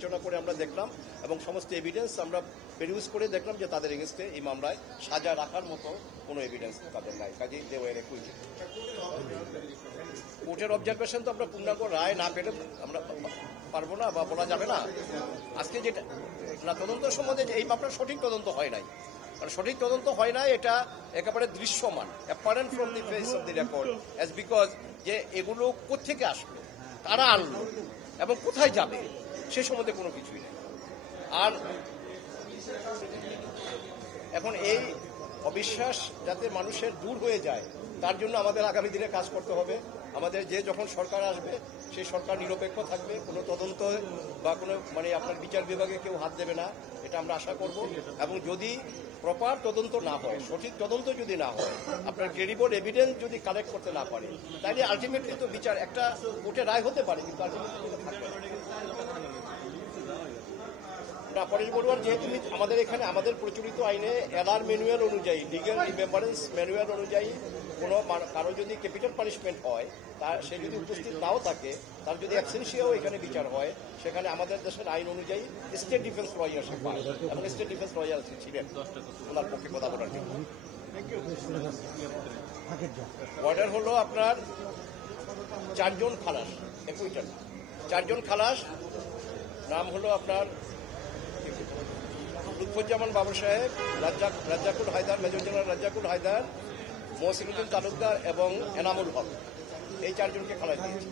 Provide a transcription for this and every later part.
বিবেচনা করে আমরা দেখলাম এবং সমস্ত এভিডেন্স আমরা পেরিউজ করে দেখলাম যে তাদের এগেনস্টে এই মামলায় সাজা রাখার মতো কোনো এভিডেন্স তাদের নাই, কাজেই দে ওয়ার অ্যাকুইটেড। কোর্টের অবজারভেশন তো আমরা পূর্ণাঙ্গ রায় না পেলে আমরা পারবো না বা বলা যাবে না। আজকে যেটা না তদন্ত সম্বন্ধে এই মামলার সঠিক তদন্ত হয় নাই, মানে সঠিক তদন্ত হয় না, এটা একেবারে দৃশ্যমান, apparent from the face of the record as because যে এগুলো কোত্থেকে আসলো, কারা আনলো এবং কোথায় যাবে সে সম্বন্ধে কোনো কিছুই নেই। আর এখন এই অবিশ্বাস যাতে মানুষের দূর হয়ে যায় তার জন্য আমাদের আগামী দিনে কাজ করতে হবে। আমাদের যে যখন সরকার আসবে সেই সরকার নিরপেক্ষ থাকবে, কোনো তদন্ত বা কোনো মানে আপনার বিচার বিভাগে কেউ হাত দেবে না, এটা আমরা আশা করব। এবং যদি প্রপার তদন্ত না হয়, সঠিক তদন্ত যদি না হয়, আপনার ক্রেডিবল এভিডেন্স যদি কালেক্ট করতে না পারে, তাহলে আলটিমেটলি তো বিচার একটা কোর্টে রায় হতে পারে কিন্তু আলটিমেটলি থাকবে না। পরেশ বড়ুয়ার যেহেতু আমাদের এখানে আমাদের প্রচলিত আইনে এলআর ম্যানুয়াল অনুযায়ী, লিগ্যাল রিমেম্বারেন্স ম্যানুয়াল অনুযায়ী কোনো কারো যদি ক্যাপিটাল পানিশমেন্ট হয়, তার সে যদি উপস্থিত নাও থাকে, তার যদি অ্যাবসেন্সিয়াও এখানে বিচার হয়, সেখানে আমাদের দেশের আইন অনুযায়ী স্টেট ডিফেন্স লয়ার সে পায় এবং স্টেট ডিফেন্স লয়ার ছিলেন ওনার পক্ষে কথা বলার জন্য। অর্ডার হলো আপনার 4 জন খালাস অ্যাকুইটাল, 4 জন খালাস নাম হলো আপনার লুৎফুজ্জামান বাবু সাহেব, রাজ্জাকুল হায়দার, মেজর জেনারেল রাজ্জাকুল হায়দার, মহসিনুদ্দিন তালুকদার এবং এনামুল হক, এই 4 জনকে খালাস দিয়েছে।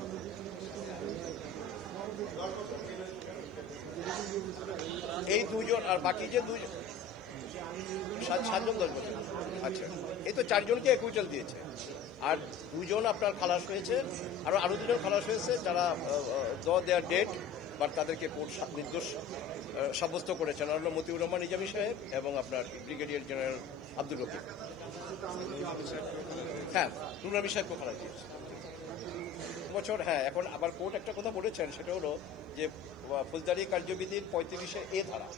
এই 2 জন আর বাকি যে 7 জন 10 বছর, আচ্ছা এই তো 4 জনকে অ্যাকুইটাল দিয়েছে। আর 2 জন আপনার খালাস হয়েছে, আরো 2 জন খালাস হয়েছে যারা দেয়ার ডেট বাট তাদেরকে কোর্ট নির্দোষ সাব্যস্ত করেছেন, আর হলো মতিউর রহমান নিজামী সাহেব এবং আপনার ব্রিগেডিয়ার জেনারেল আব্দুল রকিব। হ্যাঁ, নুরনবী সাহেবকে খালাস দিয়েছে বছর। হ্যাঁ, এখন আবার কোর্ট একটা কথা বলেছেন, সেটা হলো যে ফৌজদারি কার্যবিধির 35-এর এ ধারা,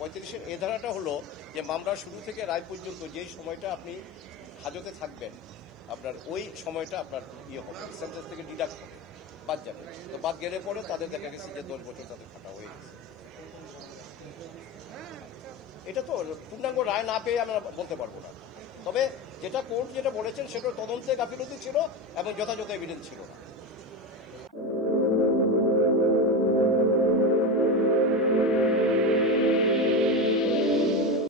35-এর এ ধারাটা হলো যে মামলা শুরু থেকে রায় পর্যন্ত যেই সময়টা আপনি হাজতে থাকবেন, আপনার ওই সময়টা আপনার ইয়ে হবে, সেন্টেন্স থেকে ডিডাক্ট হবে, বাদ যাবে। তো বাদ গেলে পরে তাদের দেখা গেছে যে 10 বছর তাদের খাটা হয়ে গেছে। এটা তো পূর্ণাঙ্গ রায় না পেয়ে আমরা বলতে পারবো না। তবে যেটা কোর্ট যেটা বলেছেন সেটা তদন্তে গাফিলতি ছিল এবং যথাযথ এভিডেন্স ছিল না।